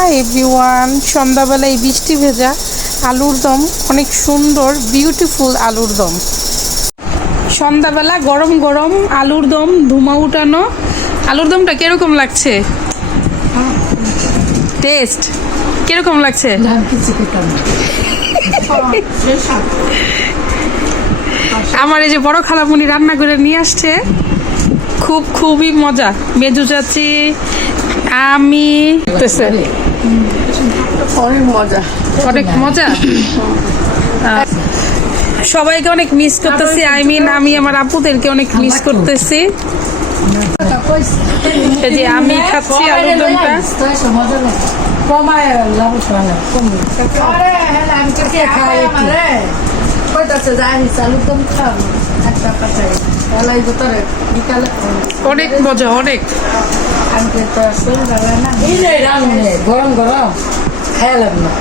Hi everyone, সন্ধ্যাবেলায় বৃষ্টি ভেজা আলুর দম, অনেক সুন্দর বিউটিফুল আলুর দম। সন্ধ্যাবেলা গরম গরম আলুর দম, ধুমা উঠানো আলুর দমটা কিরকম লাগছে? টেস্ট কিরকম লাগছে? আমার এই যে বড় খালামুনি রান্না করে নিয়ে আসছে, খুবই মজা। মেজু চাচি, আমি, অনেক মজা। সবাইকে অনেক মিস করতেছি। আমি আমার আপুদেরকে অনেক মিস করতেছি। এই যে আমি খাচ্ছি আলুর দমটা। অনেক মজা, অনেক গরম গরম খেয়ে লাগবে না।